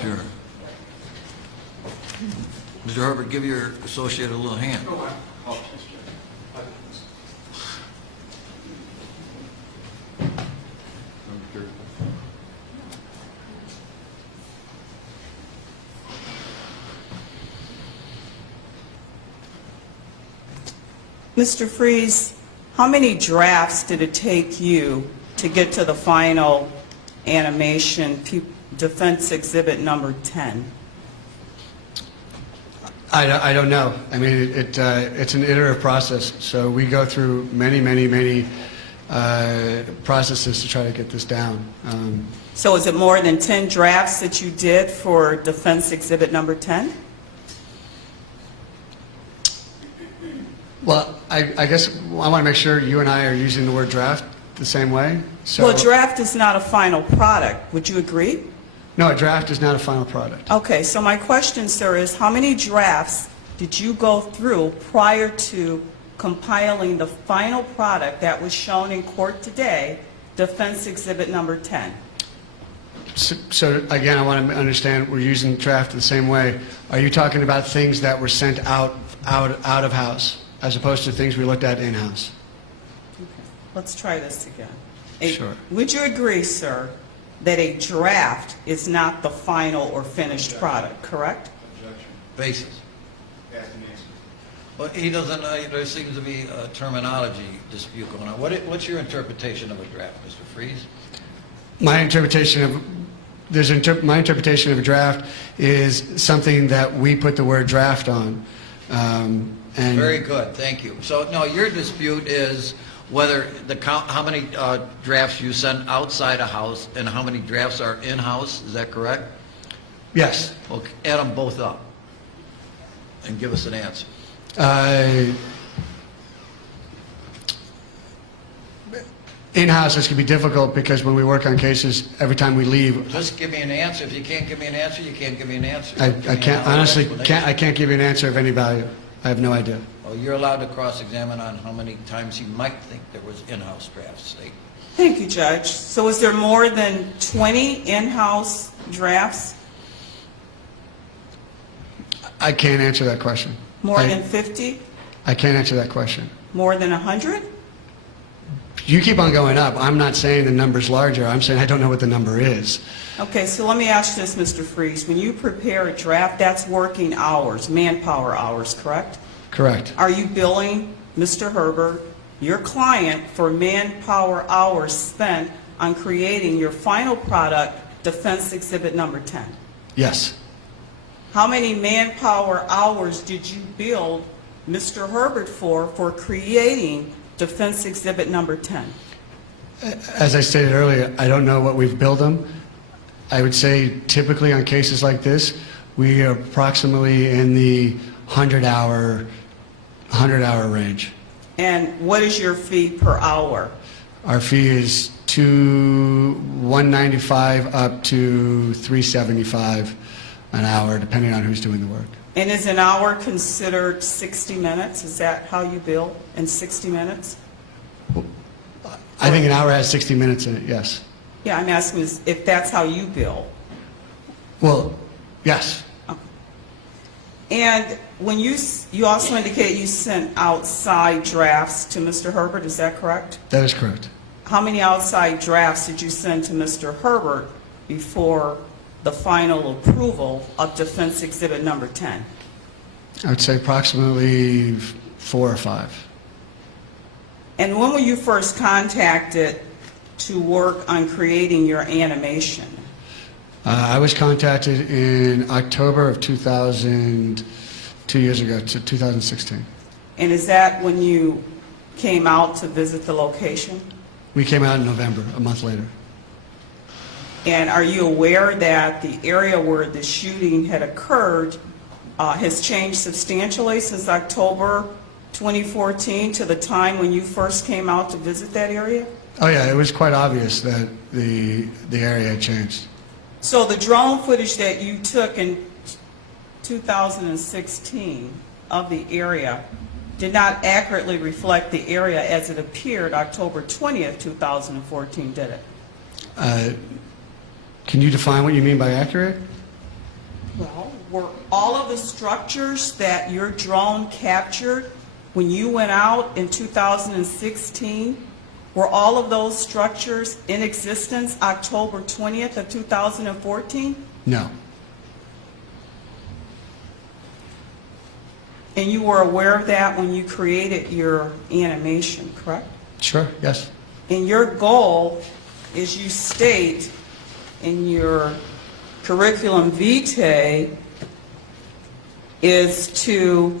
Sure. Mr. Herbert, give your associate a little hand. Mr. Freeze, how many drafts did it take you to get to the final animation, defense exhibit number 10? I don't know. I mean, it's an iterative process, so we go through many processes to try to get this down. So is it more than 10 drafts that you did for defense exhibit number 10? Well, I guess I want to make sure you and I are using the word draft the same way. So, Well, draft is not a final product. Would you agree? no, a draft is not a final product. Okay, so my question, sir, is how many drafts did you go through prior to compiling the final product that was shown in court today, defense exhibit number 10? So again, I want to understand we're using draft the same way. Are you talking about things that were sent out of house as opposed to things we looked at in house? Okay, let's try this again. Sure. Would you agree, sir, that a draft is not the final or finished product, correct? Objection. Basis. Ask and answer. Well, he doesn't, there seems to be a terminology dispute going on. What's your interpretation of a draft, Mr. Freeze? My interpretation of a draft is something that we put the word draft on. And Very good, thank you. So, no, your dispute is whether how many drafts you send outside a house and how many drafts are in-house, is that correct? yes, Okay, add them both up and give us an answer. in-house this can be difficult because when we work on cases, every time we leave, Just give me an answer. If you can't give me an answer, you can't give me an answer. I Give me can't an honestly explanation. I can't give you an answer of any value. I have no idea. Well, you're allowed to cross-examine on how many times you might think there was in-house drafts, State. Thank you, Judge. So is there more than 20 in-house drafts? I can't answer that question. More than 50? I can't answer that question. More than 100? You keep on going up. I'm not saying the number's larger. I'm saying I don't know what the number is. Okay, so let me ask you this, Mr. Freeze. When you prepare a draft, that's working hours, manpower hours, correct? Correct. Are you billing Mr. Herbert, your client, for manpower hours spent on creating your final product, defense exhibit number 10? Yes. How many manpower hours did you bill Mr. Herbert for creating defense exhibit number 10? As I stated earlier, I don't know what we've billed them. I would say typically on cases like this, we are approximately in the 100-hour range. And what is your fee per hour? Our fee is $195 up to $375 an hour, depending on who's doing the work. And is an hour considered 60 minutes? Is that how you bill, in 60 minutes? I think an hour has 60 minutes in it, yes. Yeah, I'm asking if that's how you bill. Well, yes. And when you also indicate you sent outside drafts to Mr. Herbert, is that correct? That is correct. How many outside drafts did you send to Mr. Herbert before the final approval of defense exhibit number 10? I would say approximately 4 or 5. And when were you first contacted to work on creating your animation? I was contacted in October of 2000, 2 years ago, to 2016. And is that when you came out to visit the location? We came out in November, a month later. And are you aware that the area where the shooting had occurred has changed substantially since October 2014 to the time when you first came out to visit that area? Oh yeah, it was quite obvious that the area had changed. So the drone footage that you took in 2016 of the area did not accurately reflect the area as it appeared October 20th, 2014, did it? Can you define what you mean by accurate? were all of the structures that your drone captured when you went out in 2016, were all of those structures in existence October 20th of 2014? No. And you were aware of that when you created your animation, correct? Sure, yes. And your goal, as you state in your curriculum vitae, is to,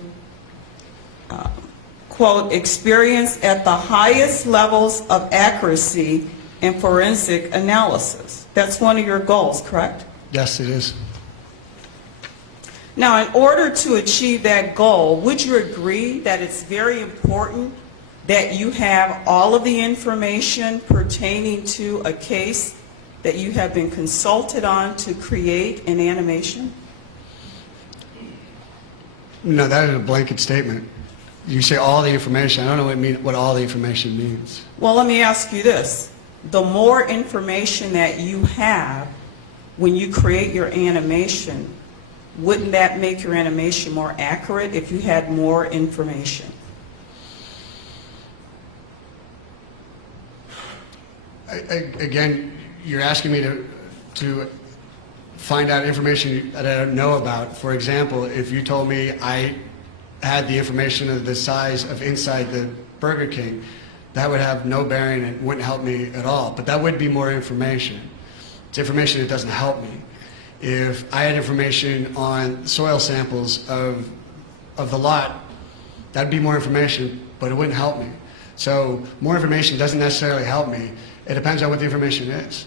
quote, experience at the highest levels of accuracy and forensic analysis. That's one of your goals, correct? Yes, it is. Now, in order to achieve that goal, would you agree that it's very important that you have all of the information pertaining to a case that you have been consulted on to create an animation? No, that is a blanket statement. You say all the information. I don't know what all the information means. Well, let me ask you this. The more information that you have when you create your animation, wouldn't that make your animation more accurate if you had more information? Again, you're asking me to find out information that I don't know about. For example, if you told me I had the information of the size of inside the Burger King, that would have no bearing and wouldn't help me at all. But that would be more information. It's information that doesn't help me. If I had information on soil samples of the lot, that'd be more information, but it wouldn't help me. So more information doesn't necessarily help me. It depends on what the information is.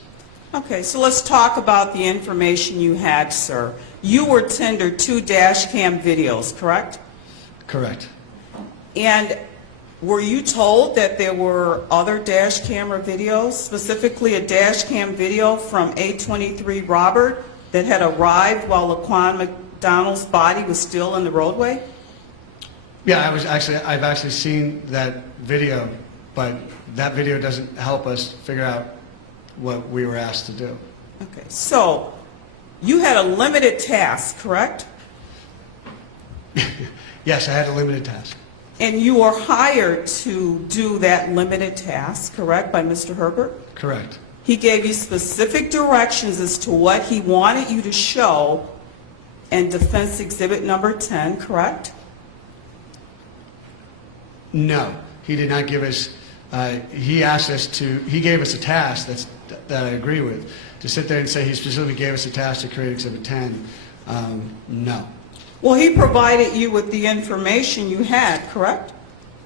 Okay, so let's talk about the information you had, sir. You were tendered 2 dash cam videos, correct? Correct. And were you told that there were other dash camera videos, specifically a dash cam video from 823 Robert that had arrived while Laquan McDonald's body was still in the roadway? Yeah, I've actually seen that video, but that video doesn't help us figure out what we were asked to do. Okay, so you had a limited task, correct? Yes, I had a limited task. And you were hired to do that limited task, correct, by Mr. Herbert? Correct. He gave you specific directions as to what he wanted you to show in Defense Exhibit number 10, correct? No, he did not give us, he gave us a task that I agree with. To sit there and say he specifically gave us a task to create Exhibit 10, no. Well, he provided you with the information you had, correct?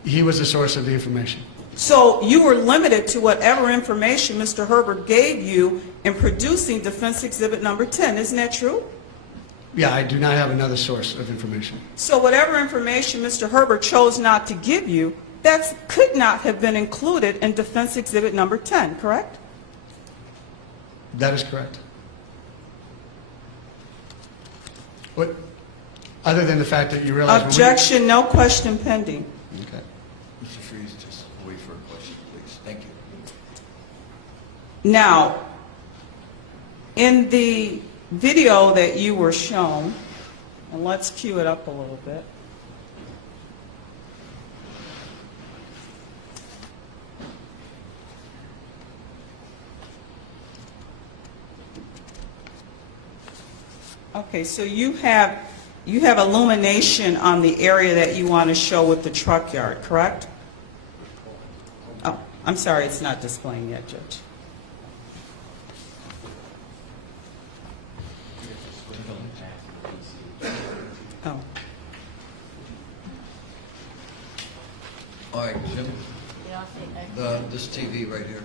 He was the source of the information. So you were limited to whatever information Mr. Herbert gave you in producing Defense Exhibit number 10, isn't that true? Yeah, I do not have another source of information. So whatever information Mr. Herbert chose not to give you, that could not have been included in Defense Exhibit number 10, correct? That is correct. What, other than the fact that you realize... Objection, no question pending. Okay. Mr. Freeze, just wait for a question, please. Thank you. Now, in the video that you were shown, and let's cue it up a little bit. Okay, so you have illumination on the area that you want to show with the truck yard, correct? Oh, I'm sorry, it's not displaying yet, Judge. Oh. All right, Jim, this TV right here.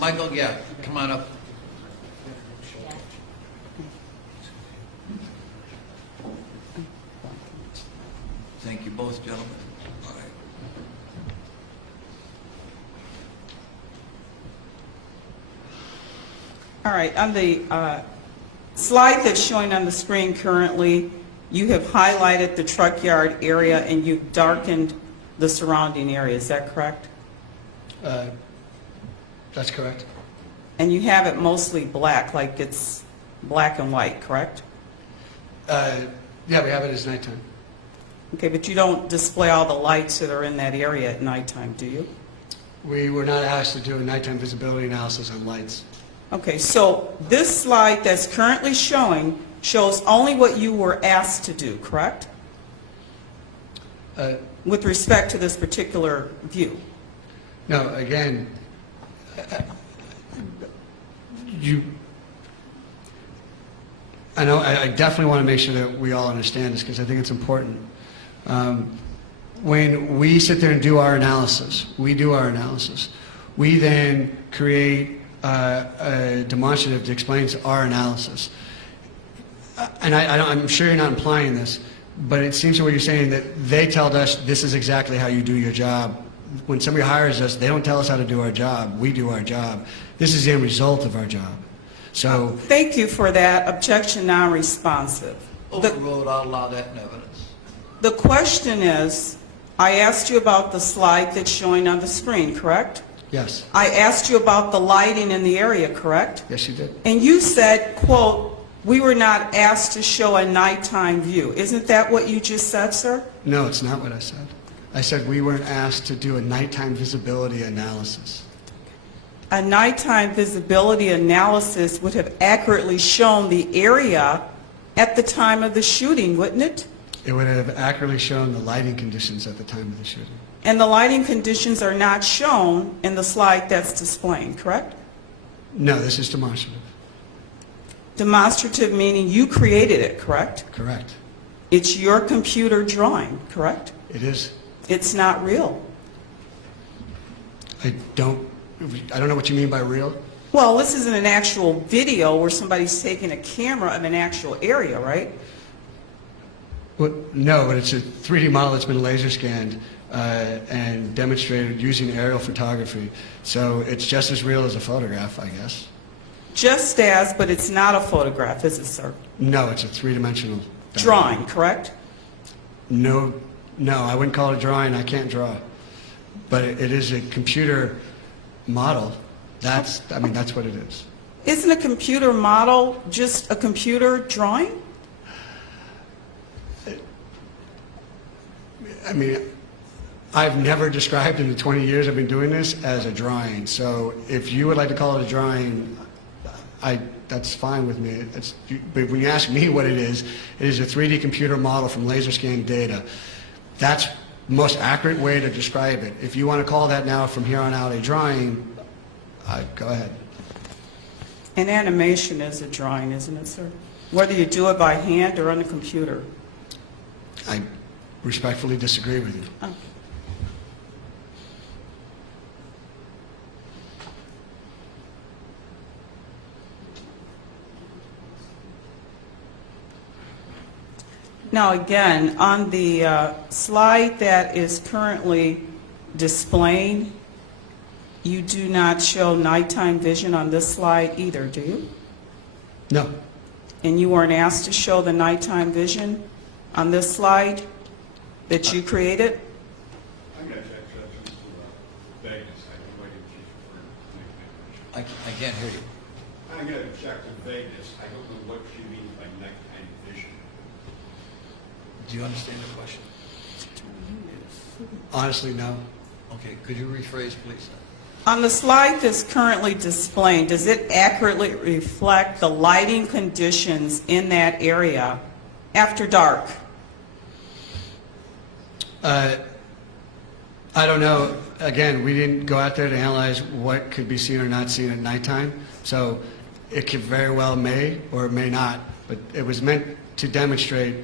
Michael, yeah, come on up. Thank you both, gentlemen. All right. All right, on the slide that's showing on the screen currently, you have highlighted the truck yard area and you've darkened the surrounding area, is that correct? That's correct. And you have it mostly black, like it's black and white, correct? Yeah, we have it as nighttime. Okay, but you don't display all the lights that are in that area at nighttime, do you? We were not asked to do a nighttime visibility analysis on lights. Okay, so this slide that's currently showing shows only what you were asked to do, correct? With respect to this particular view. No, again, I definitely want to make sure that we all understand this because I think it's important. When we sit there and do our analysis, we then create a demonstrative that explains our analysis. And I'm sure you're not implying this, but it seems to what you're saying that they tell us this is exactly how you do your job. When somebody hires us, they don't tell us how to do our job. We do our job. This is the end result of our job. So Thank you for that. Objection non-responsive. Overruled, I'll allow that in evidence. The question is, I asked you about the slide that's showing on the screen, correct? yes, I asked you about the lighting in the area, correct? yes, you did. And you said, quote, "We were not asked to show a nighttime view." Isn't that what you just said, sir? No, it's not what I said. I said we weren't asked to do a nighttime visibility analysis. A nighttime visibility analysis would have accurately shown the area at the time of the shooting, wouldn't it? It would have accurately shown the lighting conditions at the time of the shooting. And the lighting conditions are not shown in the slide that's displaying, correct? No, this is demonstrative. Demonstrative meaning you created it, correct? Correct. It's your computer drawing, correct? It is. It's not real. I don't know what you mean by real. Well, this isn't an actual video where somebody's taking a camera of an actual area, right? Well, no, but it's a 3D model that's been laser scanned and demonstrated using aerial photography. So it's just as real as a photograph, I guess. Just as, but it's not a photograph, is it, sir? No, it's a three-dimensional Drawing, correct? No, I wouldn't call it a drawing. I can't draw. But it is a computer model. That's what it is. Isn't a computer model just a computer drawing? I mean, I've never described in the 20 years I've been doing this as a drawing. So if you would like to call it a drawing, that's fine with me. But when you ask me what it is a 3D computer model from laser scanned data. That's the most accurate way to describe it. If you want to call that now from here on out a drawing, go ahead. An animation is a drawing, isn't it, sir? Whether you do it by hand or on the computer. I respectfully disagree with you. Oh. Now, again, on the slide that is currently displaying, you do not show nighttime vision on this slide either, do you? No. And you weren't asked to show the nighttime vision on this slide that you created? I'm going to check exceptions to vagueness. I can wait if she's referring to nighttime vision. I can't hear you. I'm going to check the vagueness. I don't know what she means by nighttime vision. Do you understand the question? Honestly, no. Okay, could you rephrase, please? On the slide that's currently displaying, does it accurately reflect the lighting conditions in that area after dark? I don't know. Again, we didn't go out there to analyze what could be seen or not seen at nighttime. So it could very well may or may not, but it was meant to demonstrate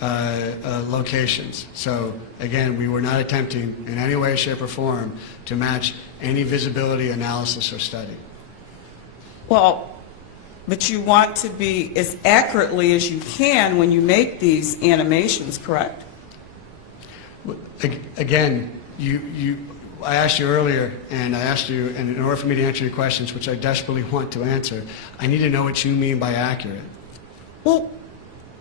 locations. So again, we were not attempting in any way, shape, or form to match any visibility analysis or study. Well, but you want to be as accurately as you can when you make these animations, correct? Again, I asked you earlier, and I asked you, and in order for me to answer your questions, which I desperately want to answer, I need to know what you mean by accurate. Well,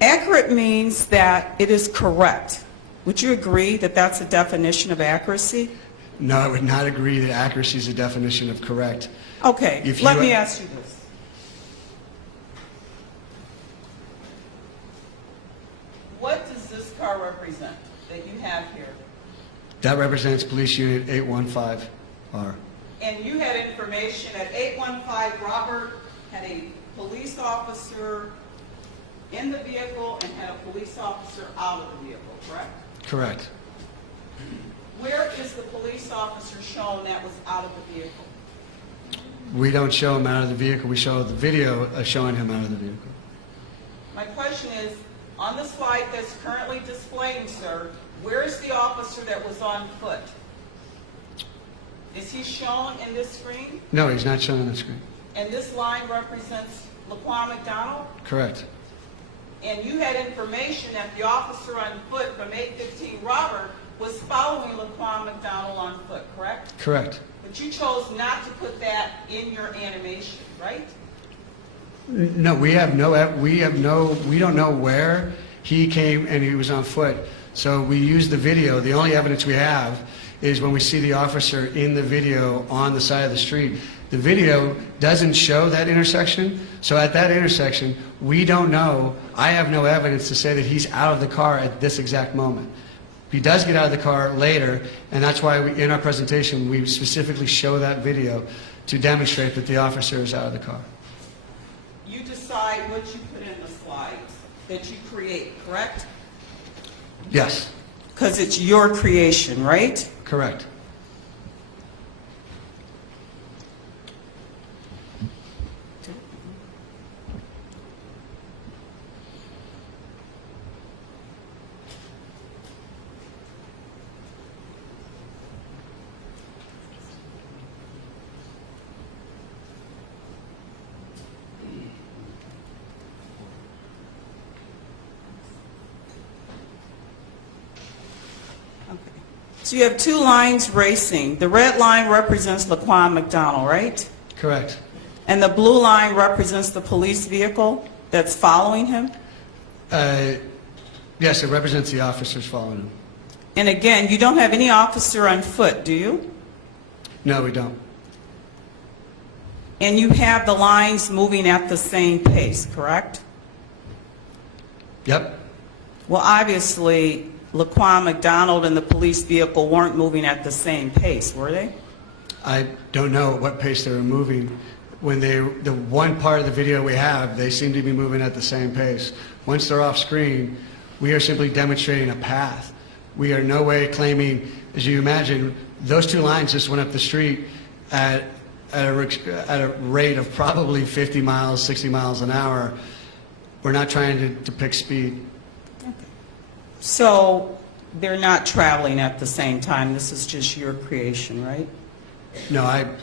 accurate means that it is correct. Would you agree that that's a definition of accuracy? No, I would not agree that accuracy is a definition of correct. Okay, If let you- me ask you this. That represents Police Unit 815R. And you had information that 815 Robert had a police officer in the vehicle and had a police officer out of the vehicle, correct? Correct. Where is the police officer shown that was out of the vehicle? We don't show him out of the vehicle. We show the video of showing him out of the vehicle. My question is, on the slide that's currently displaying, sir, where is the officer that was on foot? Is he shown in this screen? No, he's not shown on the screen. And this line represents Laquan McDonald? Correct. And you had information that the officer on foot from 815 Robert was following Laquan McDonald on foot, correct? Correct. But you chose not to put that in your animation, right? No, we don't know where he came and he was on foot. So we use the video. The only evidence we have is when we see the officer in the video on the side of the street. The video doesn't show that intersection. So at that intersection, we don't know. I have no evidence to say that he's out of the car at this exact moment. He does get out of the car later, and that's why in our presentation we specifically show that video to demonstrate that the officer is out of the car. You decide what you put in the slides that you create, correct? Yes, Because it's your creation, right? correct. So you have two lines racing. The red line represents Laquan McDonald, right? Correct. And the blue line represents the police vehicle that's following him? Yes, it represents the officers following him. And again, you don't have any officer on foot, do you? No, we don't. And you have the lines moving at the same pace, correct? Yep. Well, obviously, Laquan McDonald and the police vehicle weren't moving at the same pace, were they? I don't know at what pace they were moving. The one part of the video we have, they seem to be moving at the same pace. Once they're off screen, we are simply demonstrating a path. We are no way claiming, as you imagine, those two lines just went up the street at a rate of probably 50 miles, 60 miles an hour. We're not trying to depict speed. So they're not traveling at the same time. This is just your creation, right? No,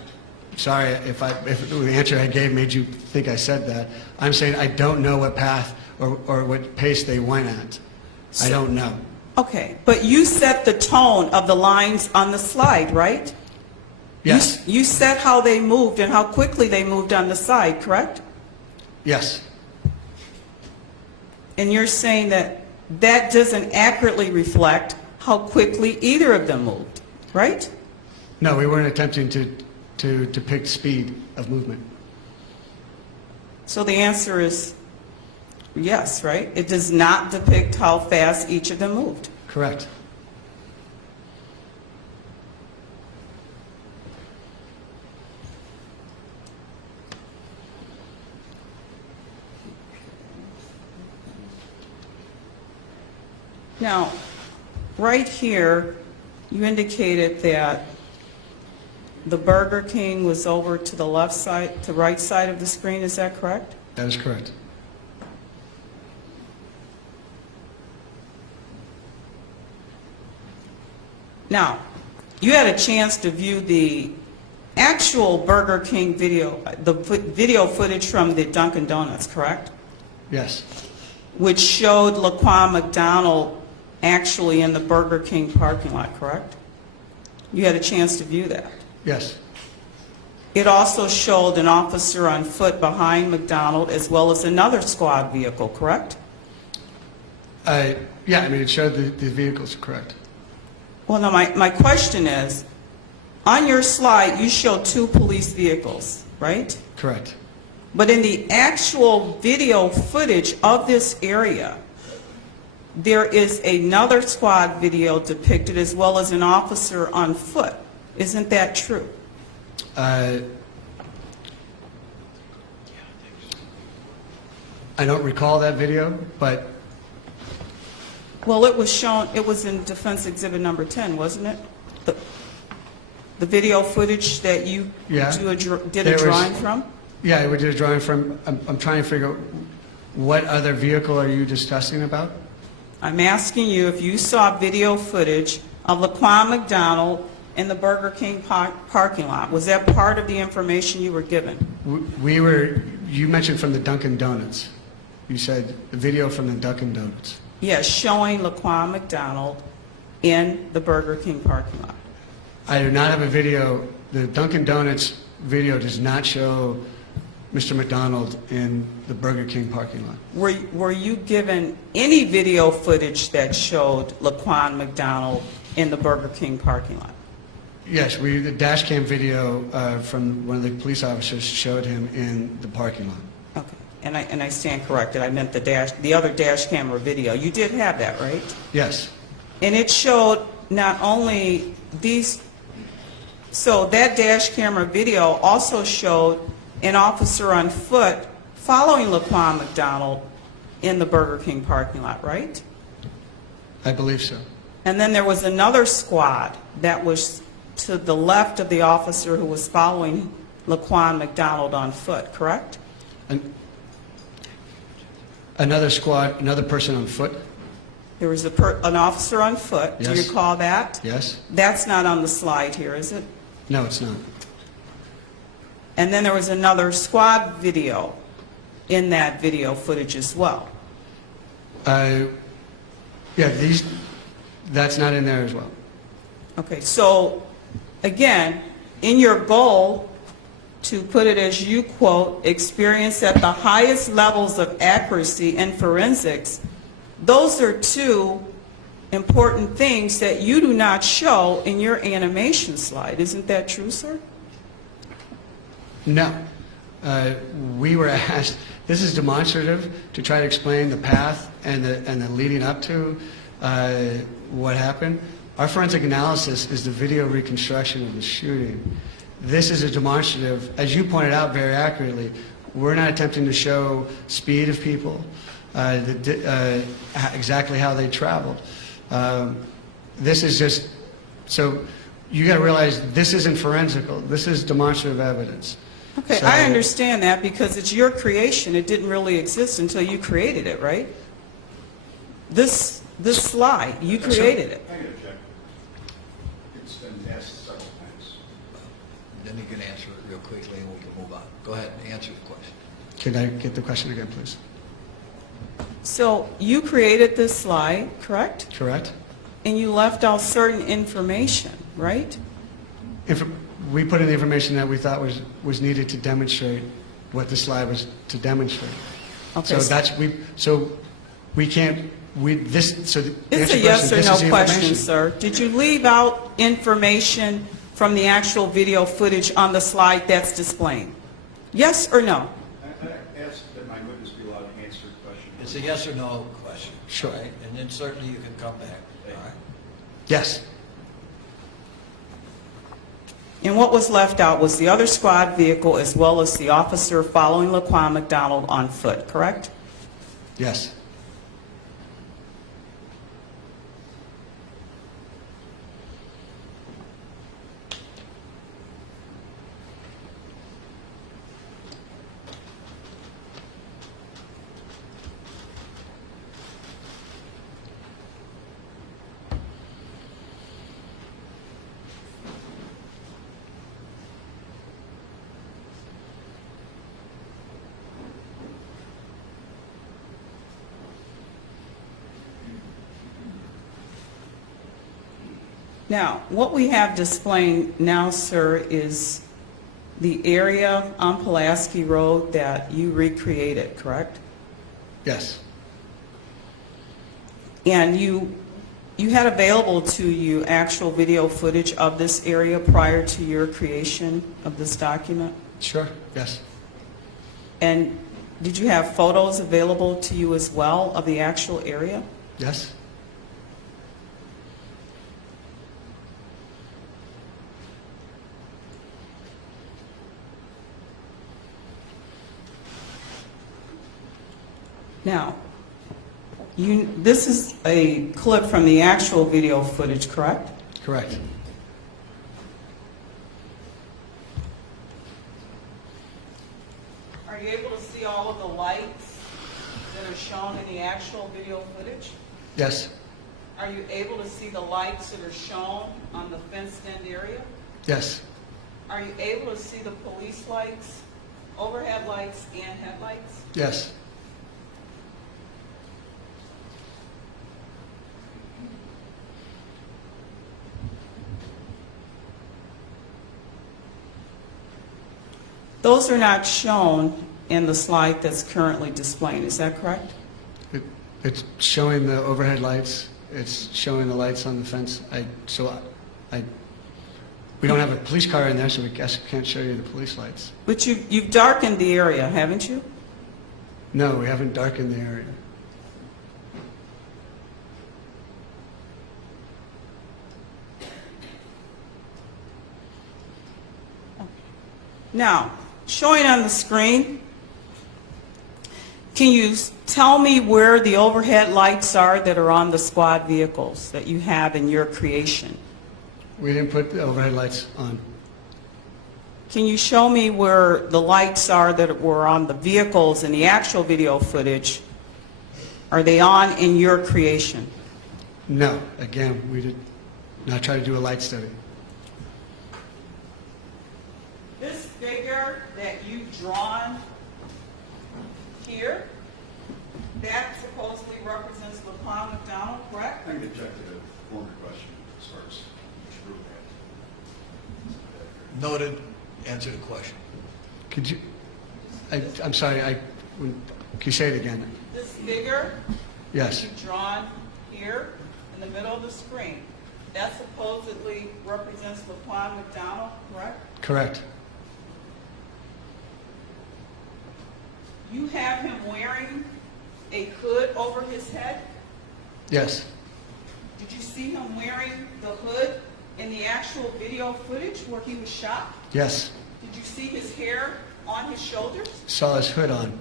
sorry if the answer I gave made you think I said that. I'm saying I don't know what path or what pace they went at. I don't know. Okay, but you set the tone of the lines on the slide, right? Yes. You set how they moved and how quickly they moved on the side, correct? Yes. And you're saying that that doesn't accurately reflect how quickly either of them moved, right? No, we weren't attempting to depict speed of movement. So the answer is yes, right? It does not depict how fast each of them moved. Correct. Now, right here, you indicated that the Burger King was over to the left side, to right side of the screen, is that correct? That is correct. Now, you had a chance to view the actual Burger King video, the video footage from the Dunkin' Donuts, correct? Yes. Which showed Laquan McDonald actually in the Burger King parking lot, correct? You had a chance to view that. Yes. It also showed an officer on foot behind McDonald as well as another squad vehicle, correct? Yeah, I mean, it showed the vehicles, correct. Well, no, my question is, on your slide, you show two police vehicles, right? Correct. But in the actual video footage of this area, there is another squad video depicted as well as an officer on foot. Isn't that true? I don't recall that video, but Well, it was shown, it was in Defense Exhibit Number 10, wasn't it? The video footage that you Yeah. did a There was- drawing from? yeah, we did a drawing from, I'm trying to figure out, what other vehicle are you discussing about? I'm asking you if you saw video footage of Laquan McDonald in the Burger King parking lot. Was that part of the information you were given? You mentioned from the Dunkin' Donuts. You said the video from the Dunkin' Donuts. Yes, showing Laquan McDonald in the Burger King parking lot. I do not have a video, the Dunkin' Donuts video does not show Mr. McDonald in the Burger King parking lot. Were you given any video footage that showed Laquan McDonald in the Burger King parking lot? Yes, the dash cam video from one of the police officers showed him in the parking lot. Okay, and I stand corrected. I meant the other dash camera video. You did have that, right? Yes, And it showed not only these, so that dash camera video also showed an officer on foot following Laquan McDonald in the Burger King parking lot, right? I believe so. And then there was another squad that was to the left of the officer who was following Laquan McDonald on foot, correct? An- Another squad, another person on foot? There was an officer on foot. Do you Yes. recall that? Yes? That's not on the slide here, is it? No, it's not. And then there was another squad video in that video footage as well. Yeah, that's not in there as well. Okay, so again, in your goal to put it as you quote, experience at the highest levels of accuracy and forensics, those are two important things that you do not show in your animation slide. Isn't that true, sir? No. We were asked, this is demonstrative to try to explain the path and the leading up to what happened. Our forensic analysis is the video reconstruction of the shooting. This is a demonstrative, as you pointed out very accurately, we're not attempting to show speed of people, exactly how they traveled. This is just, so you got to realize this isn't forensical, this is demonstrative evidence. Okay, So- I understand that because it's your creation. It didn't really exist until you created it, right? This slide, you created it. I gotta check. It's been asked several times. Then you can answer it real quickly and we can move on. Go ahead, answer the question. Can I get the question again, please? So you created this slide, correct? Correct? And you left out certain information, right? We put in the information that we thought was needed to demonstrate what the slide was to demonstrate. Okay. So we can't, so the It's answer a to yes your or question, no this is the question, information. sir. Did you leave out information from the actual video footage on the slide that's displayed? Yes or no? I asked that my witness be allowed to answer the question. It's a yes or no question. Sure. all right? And then certainly you can come back. All right? Yes. And what was left out was the other squad vehicle as well as the officer following Laquan McDonald on foot, correct? Yes. Now, what we have displaying now, sir, is the area on Pulaski Road that you recreated, correct? Yes. And you had available to you actual video footage of this area prior to your creation of this document? Sure. Yes. And did you have photos available to you as well of the actual area? Yes? Now, this is a clip from the actual video footage, correct? Correct. Are you able to see all of the lights that are shown in the actual video footage? Yes? Are you able to see the lights that are shown on the fenced-in area? Yes? Are you able to see the police lights, overhead lights, and headlights? Yes? Those are not shown in the slide that's currently displayed, is that correct? It's showing the overhead lights. It's showing the lights on the fence. We don't have a police car in there, so we guess can't show you the police lights. But you've darkened the area, haven't you? No, we haven't darkened the area. Now, showing on the screen, can you tell me where the overhead lights are that are on the squad vehicles that you have in your creation? We didn't put the overhead lights on. Can you show me where the lights are that were on the vehicles in the actual video footage? Are they on in your creation? No, again, we did not try to do a light study. This figure that you've drawn here, that supposedly represents Laquan McDonald, correct? I can object to the former question as far as true that. Noted. Answer the question. Could you, I'm sorry, can you say it again? This figure Yes, you've drawn here in the middle of the screen, that supposedly represents Laquan McDonald, correct? correct. You have him wearing a hood over his head? Yes, Did you see him wearing the hood in the actual video footage where he was shot? yes. Did you see his hair on his shoulders? Saw his hood on.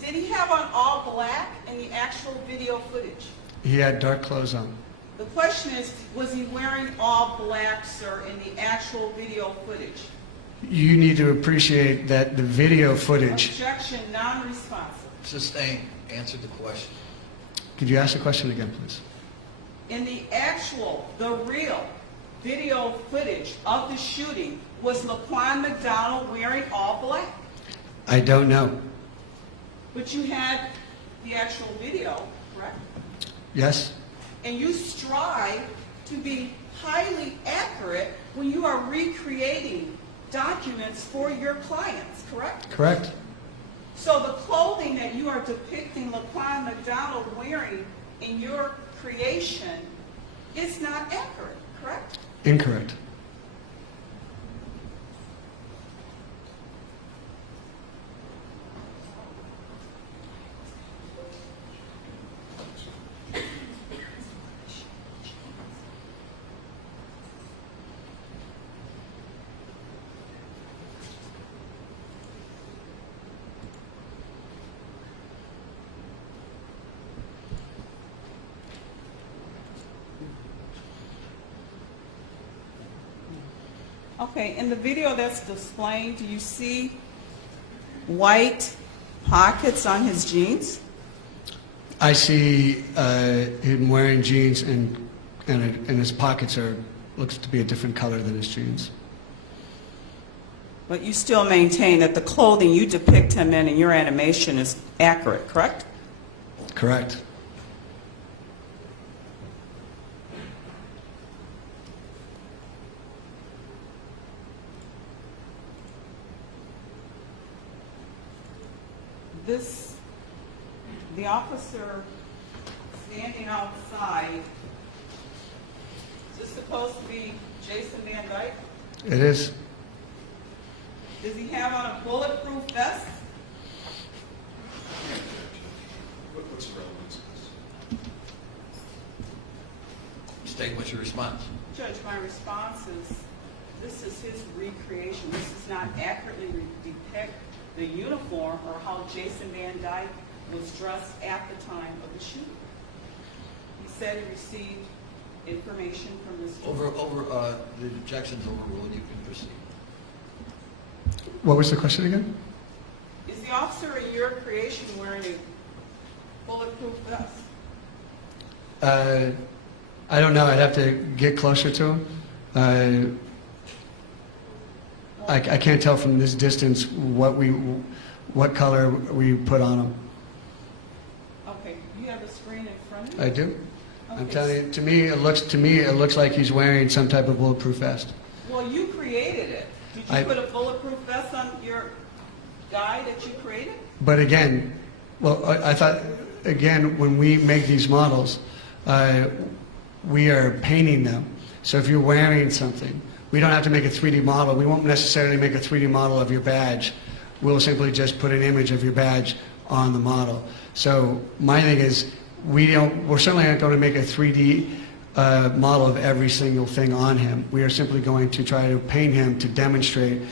Did he have on all black in the actual video footage? He had dark clothes on. The question is, was he wearing all black, sir, in the actual video footage? You need to appreciate that the video footage. Objection, non-responsive. Sustained. Answer the question. Could you ask the question again, please? In the actual, the real video footage of the shooting, was Laquan McDonald wearing all black? I don't know. But you had the actual video, correct? Yes, And you strive to be highly accurate when you are recreating documents for your clients, correct? correct. So the clothing that you are depicting Laquan McDonald wearing in your creation is not accurate, correct? Incorrect. Okay, in the video that's displayed, do you see white pockets on his jeans? I see him wearing jeans and his pockets looks to be a different color than his jeans. But you still maintain that the clothing you depict him in your animation is accurate, correct? Correct. The officer standing outside, is this supposed to be Jason Van Dyke? It is. Does he have on a bulletproof vest? What what's the relevance of this? State what's your response. Judge, my response is, this is his recreation. This does not accurately depict the uniform or how Jason Van Dyke was dressed at the time of the shooting. He said he received information from this. The objection's overruled, you can proceed. What was the question again? Is the officer in your creation wearing a bulletproof vest? I don't know. I'd have to get closer to him. I can't tell from this distance what color we put on him. Okay, you have a screen in front of you? I do. I'm Okay. telling you. To me, it looks like he's wearing some type of bulletproof vest. Well, you created it. Did you put a bulletproof vest on your guy that you created? But again, I thought again when we make these models, we are painting them. So if you're wearing something, we don't have to make a 3D model. We won't necessarily make a 3D model of your badge. We'll simply just put an image of your badge on the model. So my thing is, we're certainly not going to make a 3D model of every single thing on him. We are simply going to try to paint him to demonstrate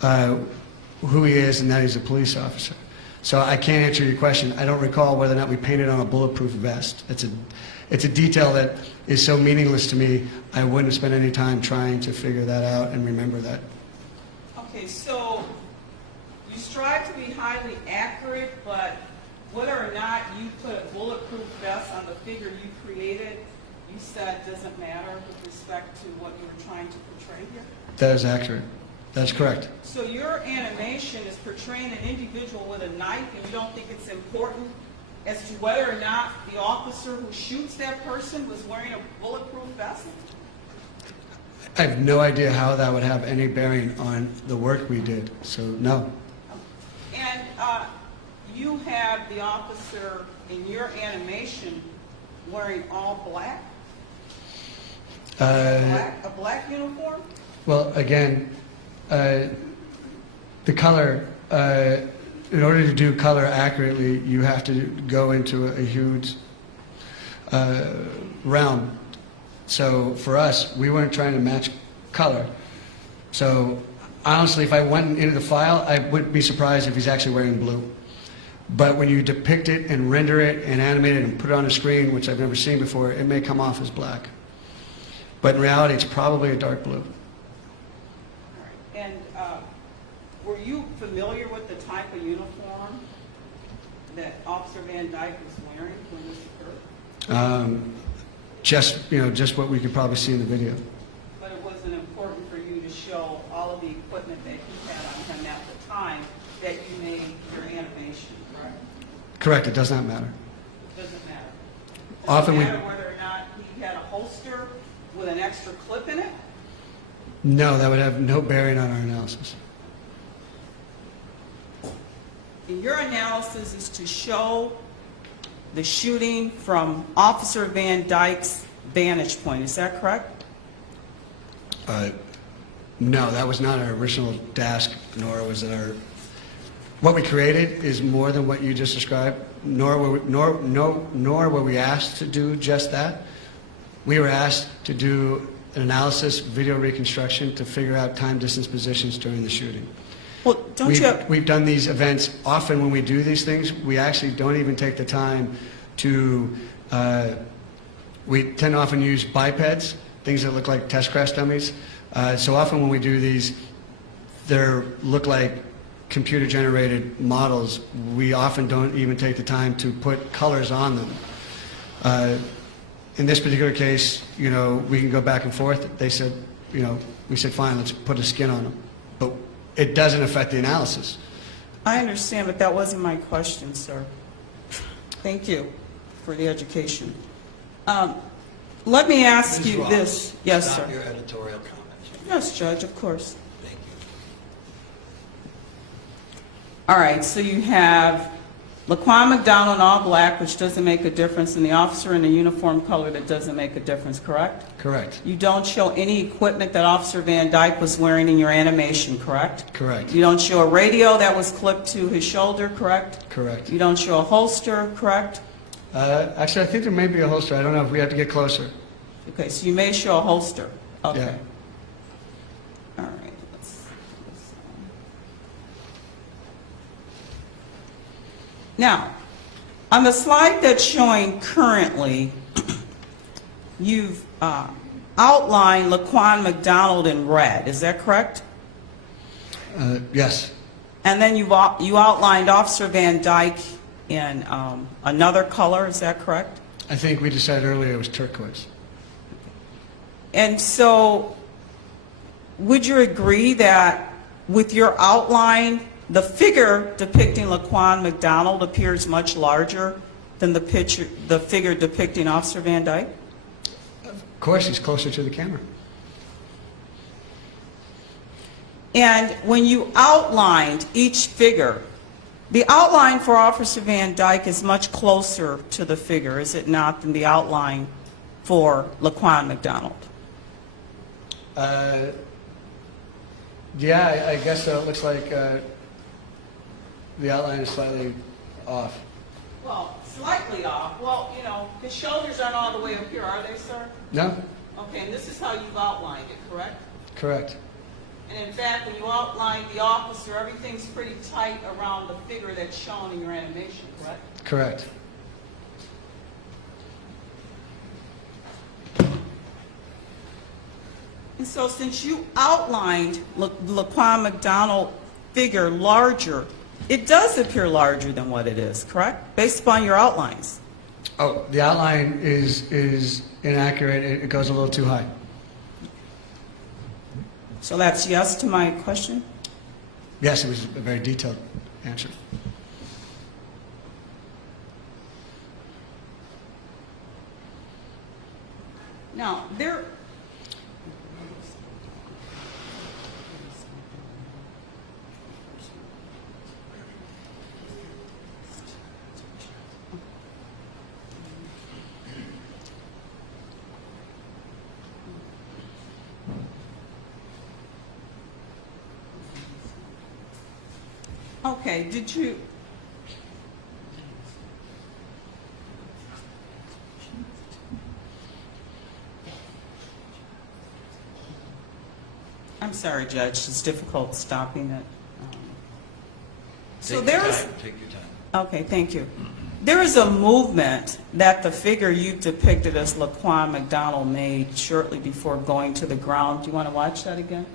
who he is and that he's a police officer. So I can't answer your question. I don't recall whether or not we painted on a bulletproof vest. It's a detail that is so meaningless to me, I wouldn't spend any time trying to figure that out and remember that. Okay, so you strive to be highly accurate, but whether or not you put a bulletproof vest on the figure you created, you said doesn't matter with respect to what you were trying to portray here? That is accurate. That's correct. So your animation is portraying an individual with a knife, and you don't think it's important as to whether or not the officer who shoots that person was wearing a bulletproof vest? I have no idea how that would have any bearing on the work we did, so no. And you have the officer in your animation wearing all black? A black uniform? Well, again, the color, in order to do color accurately, you have to go into a huge realm. So for us, we weren't trying to match color. So honestly, if I went into the file, I wouldn't be surprised if he's actually wearing blue. But when you depict it and render it and animate it and put it on a screen, which I've never seen before, it may come off as black. But in reality, it's probably a dark blue. All right. And were you familiar with the type of uniform that Officer Van Dyke was wearing when this occurred? Just what we could probably see in the video. But it wasn't important for you to show all of the equipment that he had on him at the time that you made your animation, correct? Correct, it does not matter. It doesn't matter. Often Does we- it matter whether or not he had a holster with an extra clip in it? No, that would have no bearing on our analysis. And your analysis is to show the shooting from Officer Van Dyke's vantage point. Is that correct? No, that was not our original task, nor was it our... What we created is more than what you just described, nor were we asked to do just that. We were asked to do an analysis, video reconstruction, to figure out time, distance, positions during the shooting. Well, don't you have... We've done these events. Often when we do these things, we actually don't even take the time to... we tend to often use bipeds, things that look like test crash dummies. So often when we do these, they look like computer-generated models. We often don't even take the time to put colors on them. In this particular case, we can go back and forth. They said, we said, fine, let's put a skin on them. But it doesn't affect the analysis. I understand, but that wasn't my question, sir. Thank you for the education. Let me ask Ms. you Ross, this. Yes, sir. Stop your editorial comments. Yes, Judge, of course. Thank you. All right, so you have Laquan Mcdonald in all black, which doesn't make a difference, and the officer in the uniform color that doesn't make a difference, correct? Correct. You don't show any equipment that Officer Van Dyke was wearing in your animation, correct? Correct. You don't show a radio that was clipped to his shoulder, correct? Correct. You don't show a holster, correct? Actually, I think there may be a holster. I don't know if we have to get closer. Okay, so you may show a holster. Okay. Yeah. All right. Now, on the slide that's showing currently, you've outlined Laquan McDonald in red. Is that correct? Yes. And then you outlined Officer Van Dyke in another color. Is that correct? I think we decided earlier it was turquoise. And so, would you agree that with your outline, the figure depicting Laquan McDonald appears much larger than the figure depicting Officer Van Dyke? Of course, he's closer to the camera. And when you outlined each figure, the outline for Officer Van Dyke is much closer to the figure, is it not, than the outline for Laquan McDonald? Yeah, I guess so. It looks like the outline is slightly off. Well, slightly off. Well, you know, his shoulders aren't all the way up here, are they, sir? No? Okay, and this is how you've outlined it, correct? Correct. And in fact, when you outline the officer, everything's pretty tight around the figure that's shown in your animation, correct? Correct. And so since you outlined Laquan McDonald figure larger, it does appear larger than what it is, correct? Based upon your outlines. Oh, the outline is inaccurate. It goes a little too high. So that's yes to my question? Yes, it was a very detailed answer. Now, there... Okay, did you... I'm sorry, Judge, it's difficult stopping it. So there is... Take your time. Okay, thank you. There is a movement that the figure you depicted as Laquan McDonald made shortly before going to the ground. Do you want to watch that again?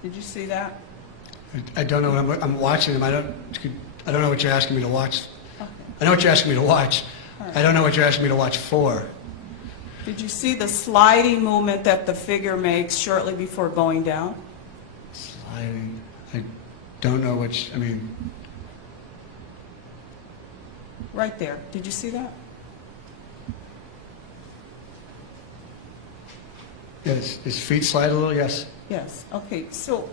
Did you see that? I don't know what I'm watching them. I don't know what you're asking me to watch. Okay. I know what you're asking me to watch. I don't know what you're asking me to watch for. Did you see the sliding movement that the figure makes shortly before going down? Sliding. I don't know which. I mean, Right there. Did you see that? yes, his feet slide a little. Yes. Yes. Okay, so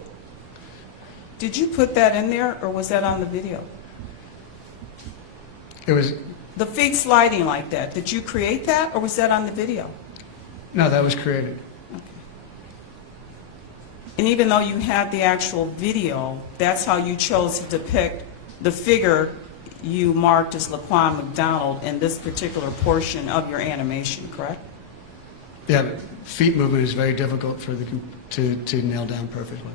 did you put that in there, or was that on the video? It was. The feet sliding like that, did you create that, or was that on the video? No, that was created. And even though you had the actual video, that's how you chose to depict the figure you marked as Laquan McDonald in this particular portion of your animation, correct? Yeah, but feet movement is very difficult for to nail down perfectly.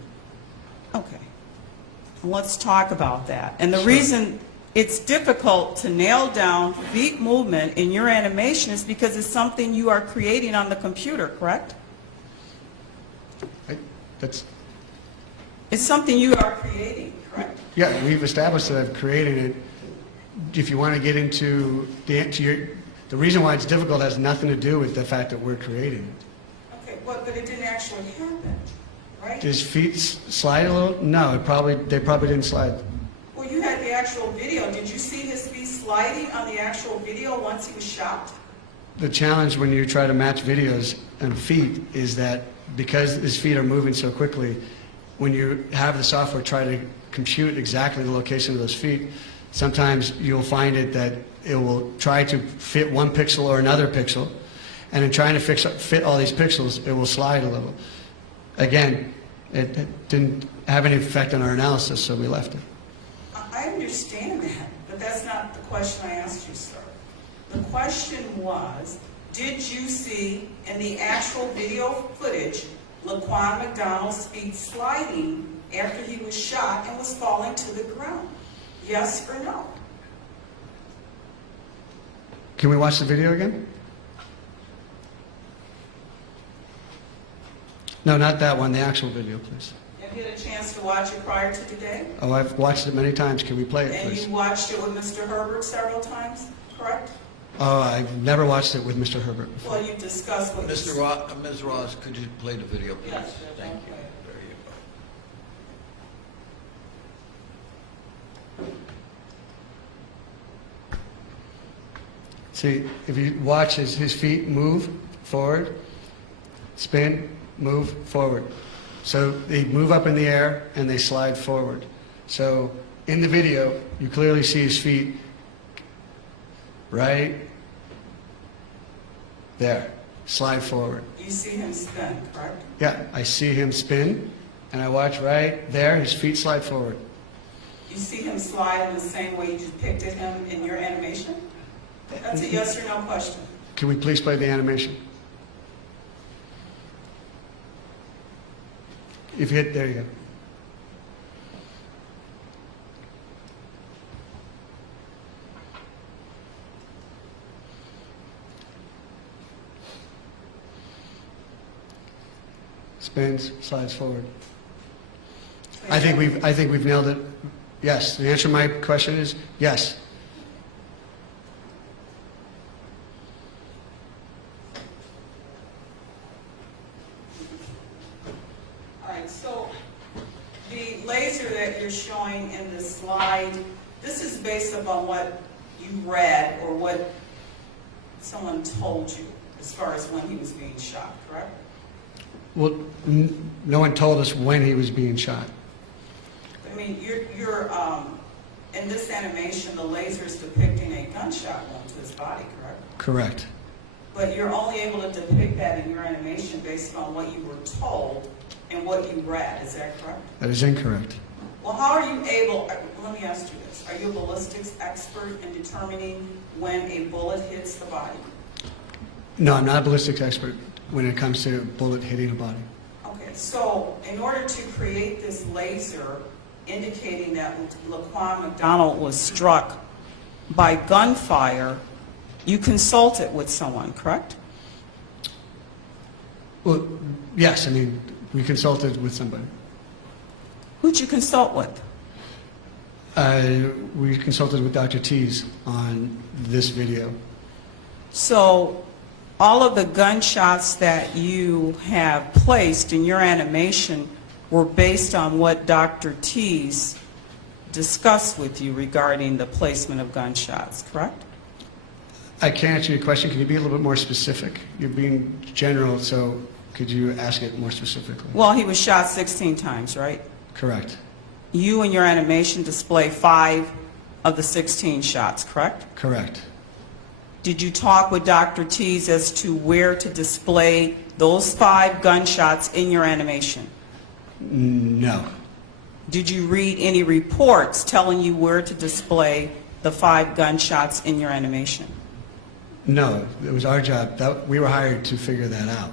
Okay. Let's talk about that. And the Sure. reason it's difficult to nail down feet movement in your animation is because it's something you are creating on the computer, correct? That's. It's something you are creating, correct? Yeah, we've established that I've created it. If you want to get into the reason why it's difficult has nothing to do with the fact that we're creating it. Okay, but it didn't actually happen, right? Did his feet slide a little? No, they probably didn't slide. Well, you had the actual video. Did you see his feet sliding on the actual video once he was shot? The challenge when you try to match videos and feet is that because his feet are moving so quickly, when you have the software try to compute exactly the location of those feet, sometimes you'll find it that it will try to fit one pixel or another pixel, and in trying to fit all these pixels, it will slide a little. Again, it didn't have any effect on our analysis, so we left it. I understand that, but that's not the question I asked you, sir. The question was, did you see in the actual video footage Laquan McDonald's feet sliding after he was shot and was falling to the ground? Yes or no? Can we watch the video again? No, not that one, the actual video, please. Have you had a chance to watch it prior to today? Oh, I've watched it many times. Can we play it, And please? you watched it with Mr. Herbert several times, correct? Oh, I've never watched it with Mr. Herbert before. Well, you discussed what you... Mr. Ross, Ms. Ross, could you play the video, please? Yes, Thank you. okay. There you go. See, if you watch his feet move forward, spin, move forward. So they move up in the air and they slide forward. So in the video, you clearly see his feet right there, slide forward. You see him spin, correct? Yeah, I see him spin and I watch right there, his feet slide forward. You see him slide in the same way you depicted him in your animation? That's a yes or no question. Can we please play the animation? If you hit, there you go. Spins, slides forward. I think we've nailed it. Yes. The answer to my question is yes. All right, so the laser that you're showing in the slide, this is based upon what you read or what someone told you as far as when he was being shot, correct? Well, no one told us when he was being shot. I mean, you're in this animation, the laser is depicting a gunshot wound to his body, correct? Correct. But you're only able to depict that in your animation based on what you were told and what you read, is that correct? That is incorrect. Well, how are you able, let me ask you this, are you a ballistics expert in determining when a bullet hits the body? No, I'm not a ballistics expert when it comes to a bullet hitting a body. Okay, so in order to create this laser indicating that Laquan McDonald was struck by gunfire, you consulted with someone, correct? Well, yes, I mean, we consulted with somebody. Who'd you consult with? We consulted with Dr. Tees on this video. So all of the gunshots that you have placed in your animation were based on what Dr. Tees discussed with you regarding the placement of gunshots, correct? I can't answer your question. Can you be a little bit more specific? You're being general, so could you ask it more specifically? Well, he was shot 16 times, right? Correct. You in your animation display 5 of the 16 shots, correct? Correct. Did you talk with Dr. Tees as to where to display those 5 gunshots in your animation? No. Did you read any reports telling you where to display the 5 gunshots in your animation? No, it was our job. We were hired to figure that out.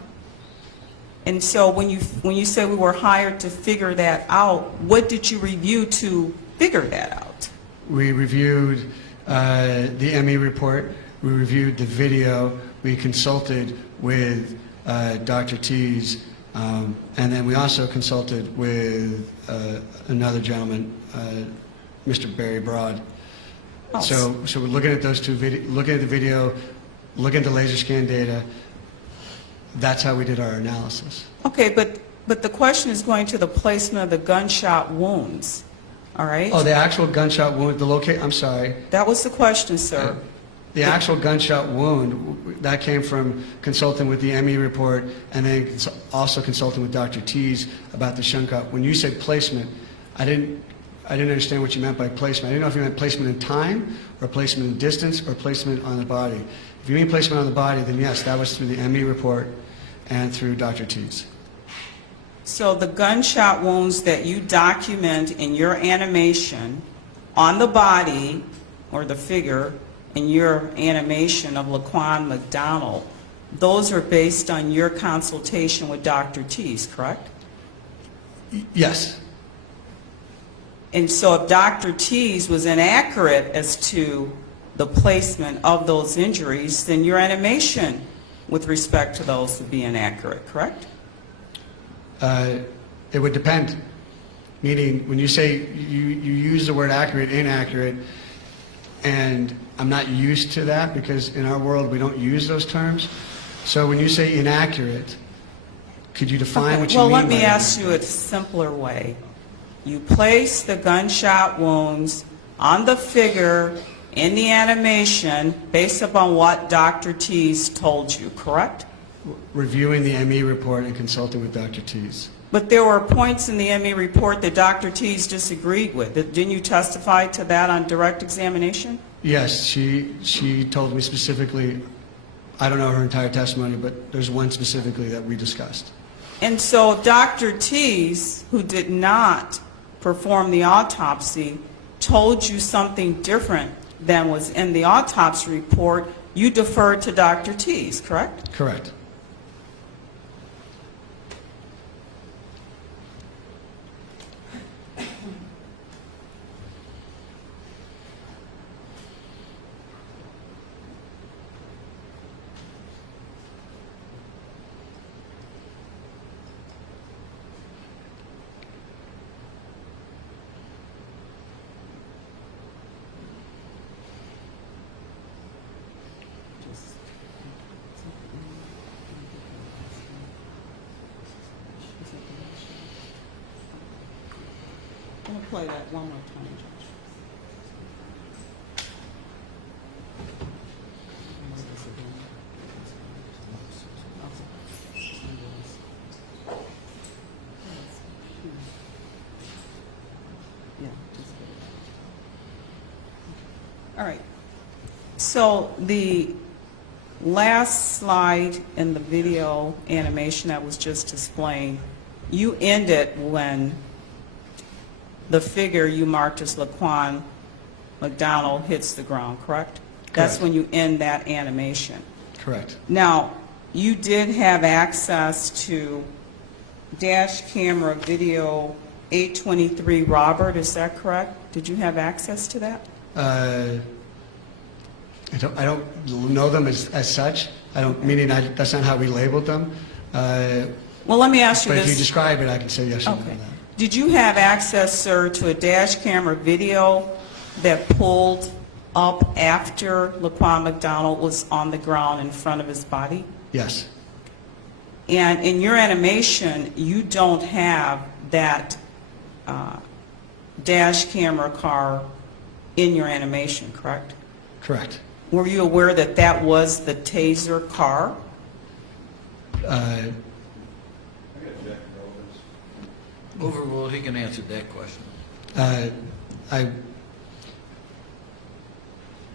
And so when you say we were hired to figure that out, what did you review to figure that out? We reviewed the ME report. We reviewed the video. We consulted with Dr. Tees. And then we also consulted with another gentleman, Mr. Barry Broad. Oh. So we're looking at those two looking at the video, looking at the laser scan data. That's how we did our analysis. Okay, but the question is going to the placement of the gunshot wounds, all right? Oh, the actual gunshot wound, I'm sorry. That was the question, sir. The actual gunshot wound, that came from consulting with the ME report and then also consulting with Dr. Tees about the shunt cup. When you said placement, I didn't understand what you meant by placement. I didn't know if you meant placement in time or placement in distance or placement on the body. If you mean placement on the body, then yes, that was through the ME report and through Dr. Tees. So the gunshot wounds that you document in your animation on the body or the figure in your animation of Laquan McDonald, those are based on your consultation with Dr. Tees, correct? Yes, And so if Dr. Tees was inaccurate as to the placement of those injuries, then your animation with respect to those would be inaccurate, correct? it would depend. Meaning, when you say you use the word accurate, inaccurate, and I'm not used to that because in our world we don't use those terms. So when you say inaccurate, could you define Okay, what you well, mean by let me ask you inaccurate? a simpler way. You place the gunshot wounds on the figure in the animation based upon what Dr. Tees told you, correct? Reviewing the ME report and consulting with Dr. Tees. But there were points in the ME report that Dr. Tees disagreed with. Didn't you testify to that on direct examination? Yes, she told me specifically, I don't know her entire testimony, but there's one specifically that we discussed. And so if Dr. Tees, who did not perform the autopsy, told you something different than was in the autopsy report, you deferred to Dr. Tees, correct? Correct. I'm going to play that one more time, Josh. All right. So the last slide in the video animation that was just displayed, you ended when the figure you marked as Laquan McDonald hits the ground, correct? That's Correct. when you end that animation. Correct. Now, you did have access to dash camera video 823 Robert, is that correct? Did you have access to that? I don't know them as such. Meaning that's not how we labeled them. Well, let me ask you But if you this. describe it, I can say yes or no to Okay. that. Did you have access, sir, to a dash camera video that pulled up after Laquan McDonald was on the ground in front of his body? Yes. And in your animation, you don't have that dash camera car in your animation, correct? Correct. Were you aware that that was the taser car? Uh, Overruled, he can answer that question. I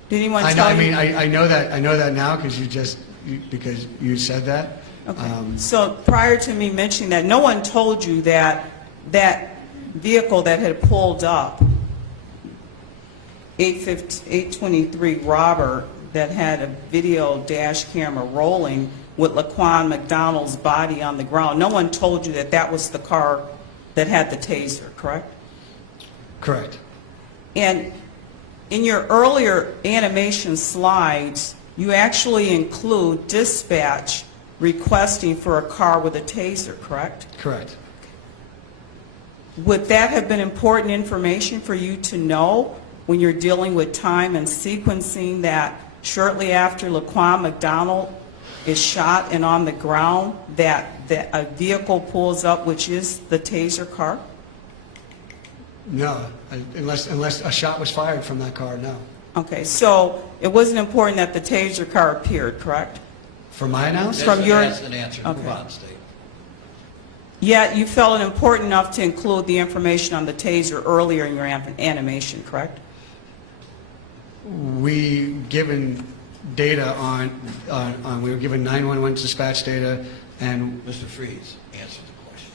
Did anyone I know. tell I you? mean, I know that now because you said that. Okay. So prior to me mentioning that, no one told you that that vehicle that had pulled up, 823 Robert, that had a video dash camera rolling with Laquan McDonald's body on the ground, no one told you that that was the car that had the taser, correct? Correct. And in your earlier animation slides, you actually include dispatch requesting for a car with a taser, correct? Correct. Would that have been important information for you to know when you're dealing with time and sequencing that shortly after Laquan McDonald is shot and on the ground, that a vehicle pulls up, which is the taser car? No, unless a shot was fired from that car, no. Okay, so it wasn't important that the taser car appeared, correct? For my analysis? From your- That's an answer. Move Okay. on, State. Yet you felt it important enough to include the information on the taser earlier in your animation, correct? We given data we were given 911 dispatch data, and Mr. Freeze, answer the question.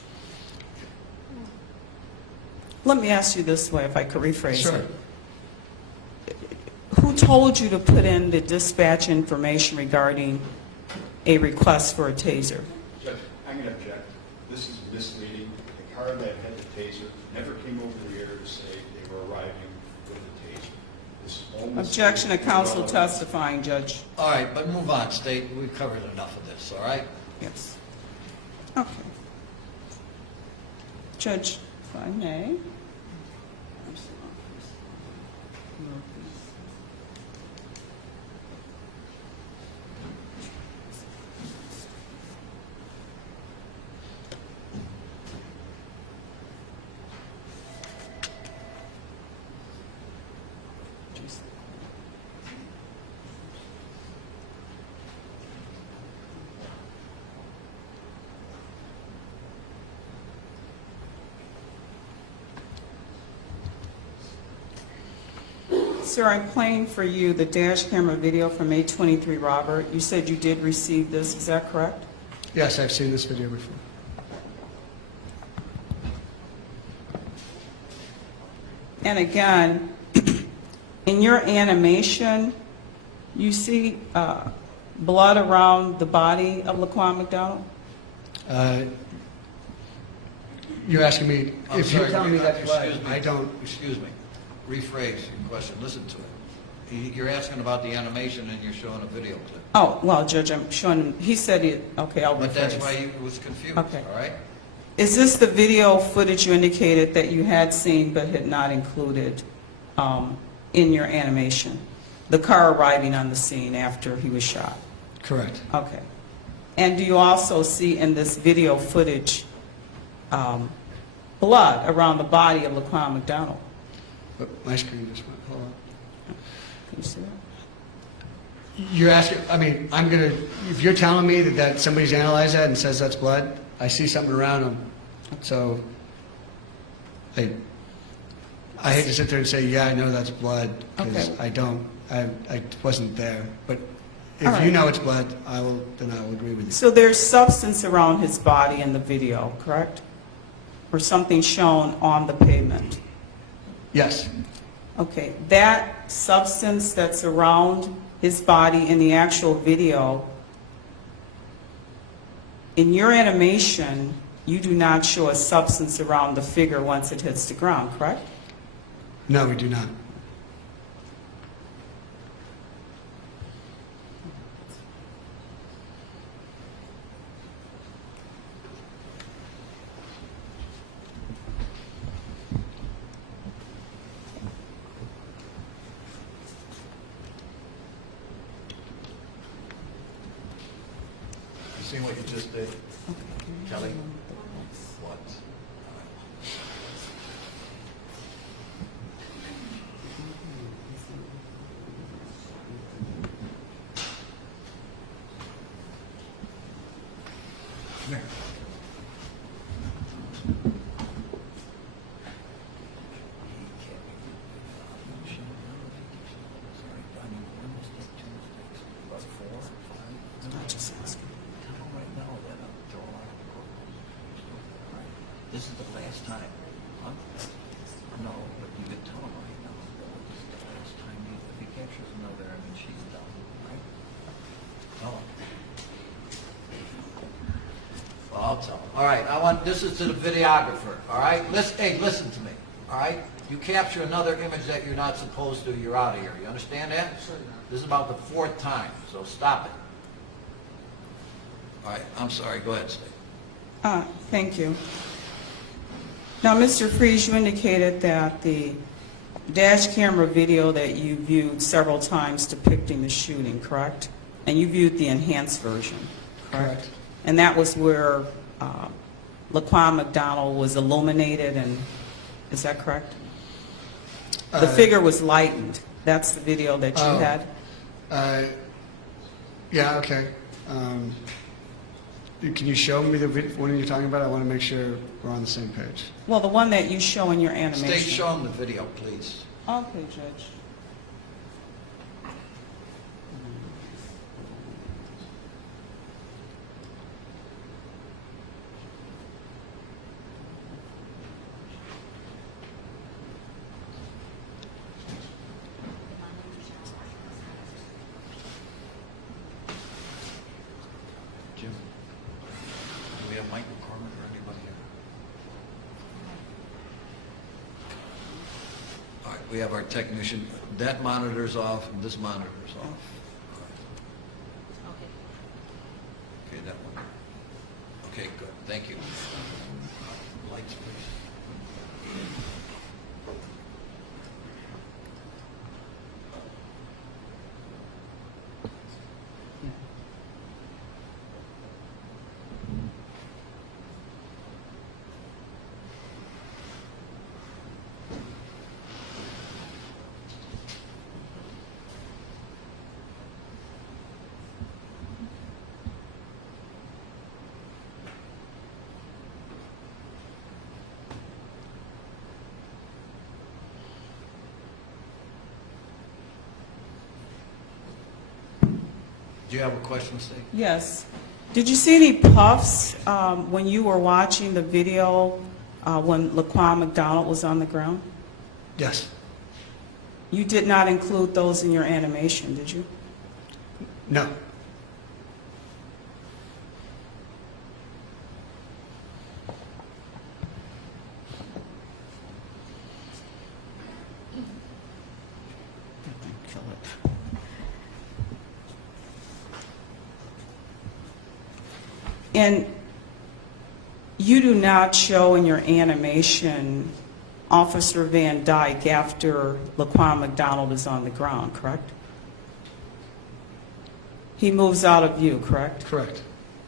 Let me ask you this way, if I could rephrase Sure. it. Who told you to put in the dispatch information regarding a request for a taser? Judge, I'm going to object. This is misleading. The car that had the taser never came over the air to say they were arriving with the taser. This is all misleading. Objection to counsel testifying, Judge. All right, but move on, State. We've covered enough of this, all right? Yes. Okay. Judge, if I may. Sir, I'm playing for you the dash camera video from 823 Robert. You said you did receive this, is that correct? Yes, I've seen this video before. And again, in your animation, you see blood around the body of Laquan McDonald? You're asking me, I'm if you're sorry, telling me that's excuse blood, me. I don't, Excuse me. Rephrase your question. Listen to it. You're asking about the animation and you're showing a video clip. Oh, well, Judge, I'm showing him, he said it, okay, I'll rephrase. But that's why he was confused, Okay. all right? Is this the video footage you indicated that you had seen but had not included in your animation? The car arriving on the scene after he was shot? correct. Okay. And do you also see in this video footage blood around the body of Laquan McDonald? But my screen just went, hold on. Can you see that? You're asking, I mean, I'm gonna, if you're telling me that somebody's analyzed that and says that's blood, I see something around them. So, I hate to sit there and say, yeah, I know that's blood, because Okay. I don't, I wasn't there. But All if right. you know it's blood, then I will agree with you. So there's substance around his body in the video, correct? Or something shown on the pavement? Yes, Okay, that substance that's around his body in the actual video, in your animation, you do not show a substance around the figure once it hits the ground, correct? no, we do not. You seen what you just did, Kelly? What? Come here. This is the last time. Huh? No, but you can tell him right now. This is the last time if he captures another, I mean, she's done, right? Tell him. Well, I'll tell him. All right, this is to the videographer, all right? Listen to me, all right? You capture another image that you're not supposed to, you're out of here. You understand that? Sure. This is about the 4th time, so stop it. All right, I'm sorry. Go ahead, Steve. Thank you. Now, Mr. Freeze, you indicated that the dash camera video that you viewed several times depicting the shooting, correct? And you viewed the enhanced version, correct? Correct. And that was where Laquan McDonald was illuminated, and is that correct? The figure was lightened. That's the video that you Oh. had? Yeah, okay. Can you show me the one you're talking about? I want to make sure we're on the same page. Well, the one that you show in your animation. State, show him the video, please. Okay, Judge. Jim, do we have Mike McCormick or anybody here? All right, we have our technician. That monitor's off and this monitor's off. Okay, that one. Okay, good, thank you. Lights, please. Do you have a question, Steve? Yes. Did you see any puffs when you were watching the video when Laquan McDonald was on the ground? Yes. You did not include those in your animation, did you? No. And you do not show in your animation Officer Van Dyke after Laquan McDonald is on the ground, correct? He moves out of view, correct? Correct.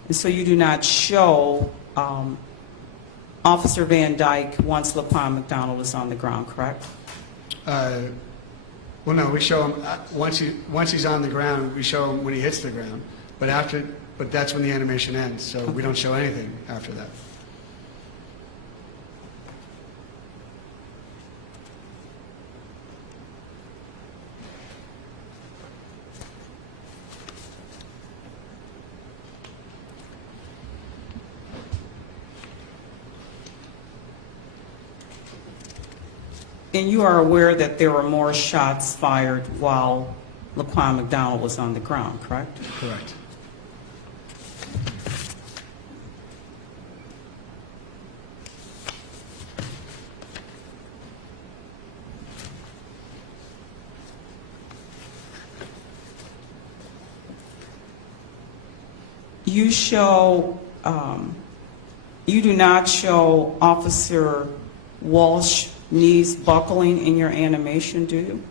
And so you do not show Officer Van Dyke once Laquan McDonald is on the ground, correct? Well, no, we show him, once he's on the ground, we show him when he hits the ground. But that's when the animation ends, so we don't show anything after that. And you are aware that there were more shots fired while Laquan McDonald was on the ground, correct? Correct. You show, you do not show Officer Walsh knees buckling in your animation, do you?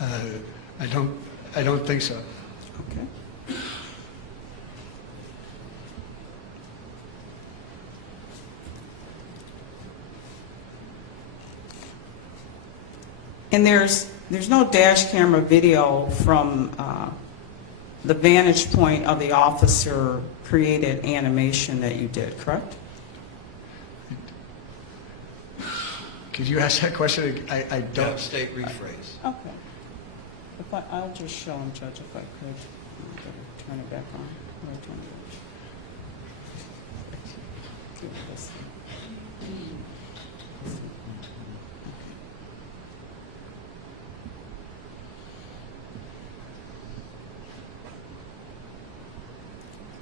I don't think so. Okay. And there's no dash camera video from the vantage point of the officer created animation that you did, correct? Could you ask that question? I don't. Yeah, state rephrase. Okay. I'll just show him, Judge, if I could. Turn it back on. Or turn it back. Give it this.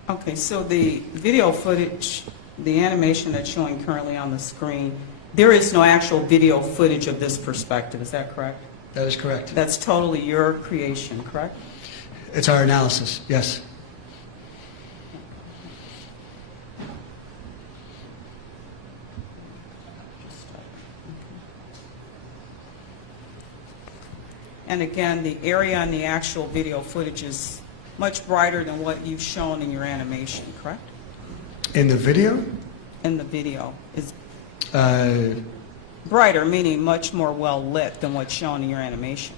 Okay, so the video footage, the animation that's showing currently on the screen, there is no actual video footage of this perspective, is that correct? That is correct. That's totally your creation, correct? It's our analysis, yes. And again, the area on the actual video footage is much brighter than what you've shown in your animation, correct? In the video? In the video is brighter, meaning much more well lit than what's shown in your animation.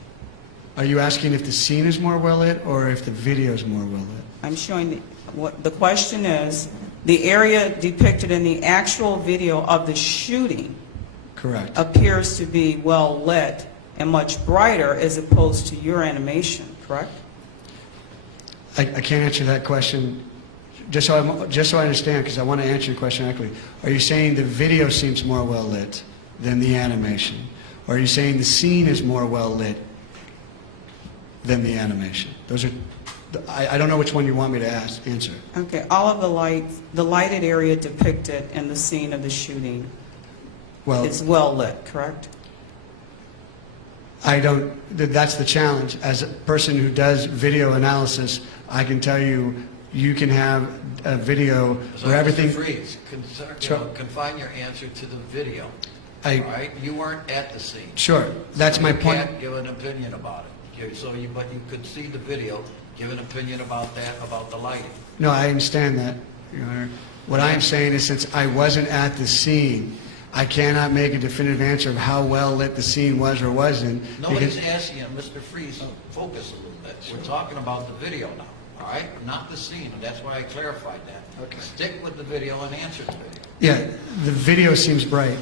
Are you asking if the scene is more well lit or if the video is more well lit? I'm showing what the question is, the area depicted in the actual video of the shooting Correct. appears to be well lit and much brighter as opposed to your animation, correct? I can't answer that question. Just so I understand, because I want to answer your question accurately. Are you saying the video seems more well lit than the animation? Or are you saying the scene is more well lit than the animation? Those are I don't know which one you want me to answer. Okay, all of the lighted area depicted in the scene of the shooting Well, is well lit, correct? that's the challenge. As a person who does video analysis, I can tell you, you can have a video So, where Mr. everything... Freeze, Sure. confine your answer to the video. I- All right? You weren't at the scene. Sure, that's my point. You can't give an opinion about it. But you could see the video, give an opinion about that, about the lighting. No, I understand that, Your Honor. What I'm saying is, since I wasn't at the scene, I cannot make a definitive answer of how well lit the scene was or wasn't. Nobody's because- asking you, Mr. Freeze, focus a little bit. We're talking about the video now, all right? Not the scene, and that's why I clarified that. Okay. Stick with the video and answer the video. Yeah, the video seems bright.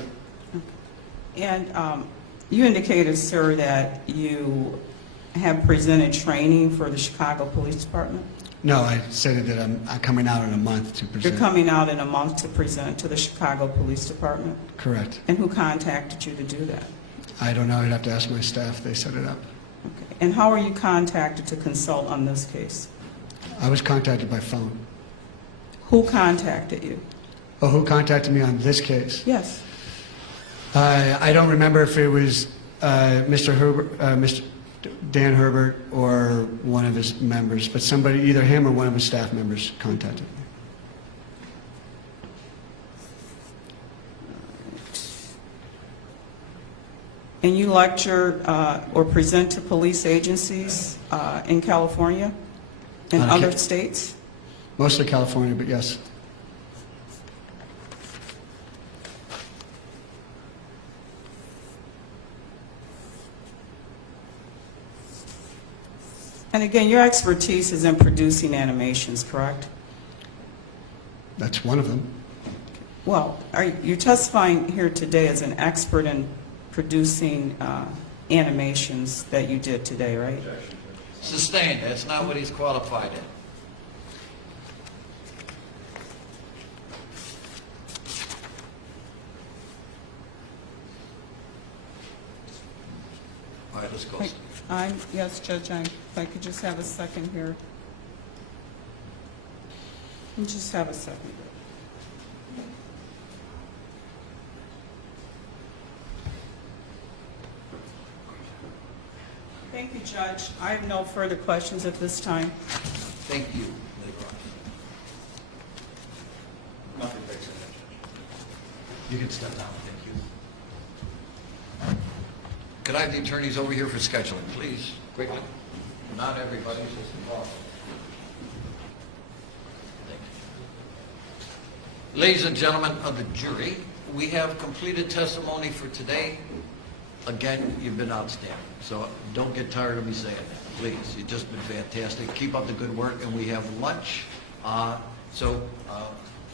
And you indicated, sir, that you have presented training for the Chicago Police Department? No, I said that I'm coming out in a month to present. You're coming out in a month to present to the Chicago Police Department? Correct. And who contacted you to do that? I don't know, I'd have to ask my staff, they set it up. Okay. And how were you contacted to consult on this case? I was contacted by phone. Who contacted you? Oh, who contacted me on this case? Yes. I don't remember if it was Mr. Herbert, Mr. Dan Herbert, or one of his members, but somebody, either him or one of his staff members contacted me. And you lecture or present to police agencies in California and On other Ca- states? Mostly California, but yes. And again, your expertise is in producing animations, correct? That's one of them. Well, you're testifying here today as an expert in producing animations that you did today, right? Sustained, that's not what he's qualified in. All right, let's go. Yes, Judge, if I could just have a second here. Just have a second. Thank you, Judge. I have no further questions at this time. Thank you, Laquan. Nothing fixing that. You can step down, thank you. Could I have the attorneys over here for scheduling, please, quickly? Not everybody's just involved. Thank you. Ladies and gentlemen of the jury, we have completed testimony for today. Again, you've been outstanding, so don't get tired of me saying that, please. You've just been fantastic. Keep up the good work, and we have lunch.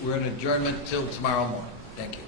We're in adjournment till tomorrow morning. Thank you.